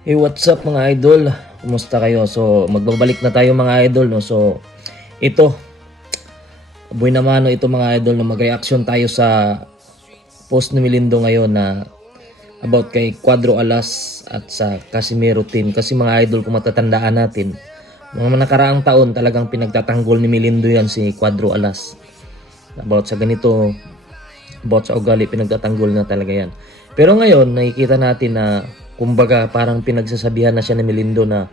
Hey, what's up mga idol? Kumusta kayo? So, magbabalik na tayo mga idol, no? So, ito, buhay naman, no, ito mga idol, no, mag-reaction tayo sa post ni Melindo ngayon na about kay Cuadro Alas at sa Casimiro team. Kasi mga idol, kung matatandaan natin, mga nakaraang taon talagang pinagtatanggol ni Melindo yan si Cuadro Alas. About sa ganito, about sa ugali, pinagtatanggol na talaga yan. Pero ngayon, nakikita natin na kumbaga parang pinagsasabihan na siya ni Melindo na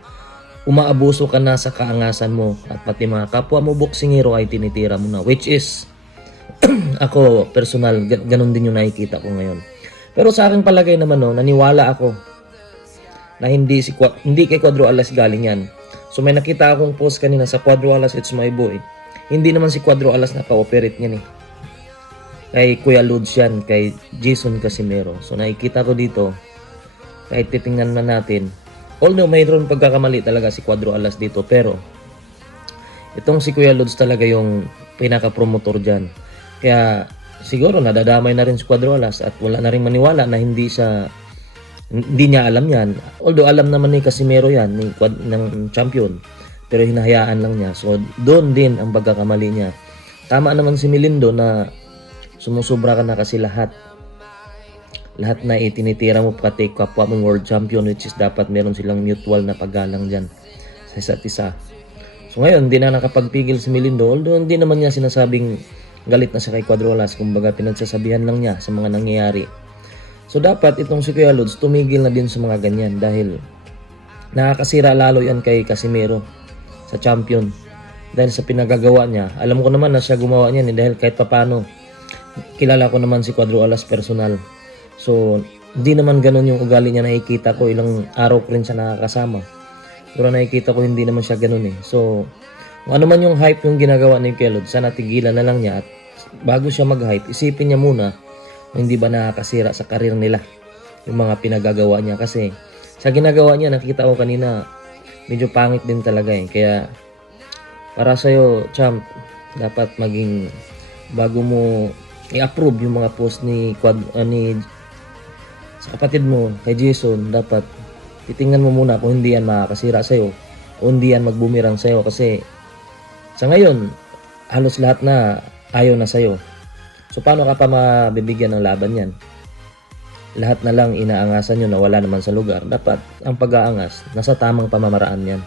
umaabuso ka na sa kaangasan mo at pati mga kapwa mo boksingero ay tinitira mo na, which is ako personal ganun din yung nakikita ko ngayon. Pero sa aking palagay naman, no, naniwala ako na hindi kay Cuadro Alas galing yan. So may nakita akong post kanina sa Cuadro Alas, it's my boy. Hindi naman si Cuadro Alas naka-operate niyan eh. Kay Kuya Lods yan, kay Jason Casimiro. So nakikita ko dito, kahit titingnan na natin, although mayroon pagkakamali talaga si Cuadro Alas dito, pero itong si Kuya Lods talaga yung pinaka-promotor dyan. Kaya siguro nadadamay na rin si Cuadro Alas at wala na rin maniwala na hindi niya alam yan. Although alam naman ni Casimiro yan, ng champion, pero hinahayaan lang niya. So doon din ang pagkakamali niya. Tama naman si Melindo na sumusubra ka na kasi lahat na itinitira mo pati kapwa mong world champion, which is dapat meron silang mutual na paggalang dyan sa isa't isa. So ngayon, hindi na nakapagpigil si Melindo, although hindi naman niya sinasabing galit na sa kay Cuadro Alas, kumbaga pinagsasabihan lang niya sa mga nangyayari. So dapat itong si Kuya Lods tumigil na din sa mga ganyan dahil nakakasira lalo yan kay Casimiro sa champion. Dahil sa pinagagawa niya, alam ko naman na siya gumawa niyan dahil kahit papano kilala ko naman si Cuadro Alas personal. So, hindi naman ganun yung ugali niya, nakikita ko, ilang araw ko rin siya nakakasama. Pero nakikita ko hindi naman siya ganun eh. So, kung ano man yung hype yung ginagawa ni Kuya Lods, sana tigilan na lang niya at bago siya mag-hype, isipin niya muna kung hindi ba nakakasira sa karir nila yung mga pinagagawa niya. Kasi sa ginagawa niya, nakita ko kanina, medyo pangit din talaga eh. Kaya, para sa'yo, champ, dapat maging, bago mo i-approve yung mga post ni sa kapatid mo, kay Jason, dapat titingnan mo muna kung hindi yan makakasira sa'yo o hindi yan magbumirang sa'yo kasi sa ngayon, halos lahat na ayaw na sa'yo. So paano ka pa mabibigyan ng laban yan? Lahat na lang inaangasan nyo na wala naman sa lugar. Dapat ang pag-aangas, nasa tamang pamamaraan yan.